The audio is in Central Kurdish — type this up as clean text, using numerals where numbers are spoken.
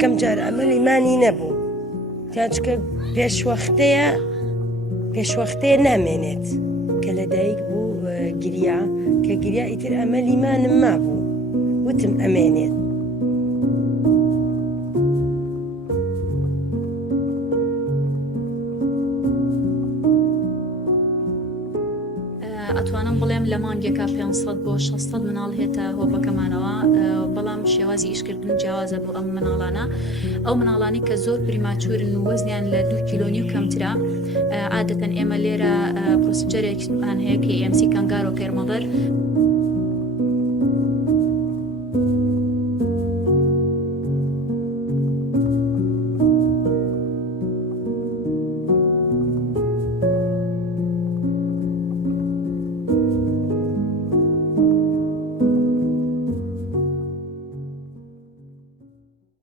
یەکەم جار ئەمەلیمانی نەبوو تاچکە پێشوەختەیە نامێنێت کە لە دایک بوو گریا کە گریا ئیتر ئەمەلیمانم مابوو وتم ئەمێنێت. ئەتوانم بڵێم لە مانگێکا 500 بۆ 600 مناڵ هێتە هۆبەکەمانەوە بەڵام شێوازی ئیشکردن جیاوازە بۆ ئەم مناڵانە ئەو مناڵانی کە زۆر پریماچورن و وەزنیان لە 2 کیلۆنی و کەمترە عادەتەن ئێمە لێرە پرۆسیجەرێکمان هەیە کە ئێمسی کەنگار و کێرمەڵەر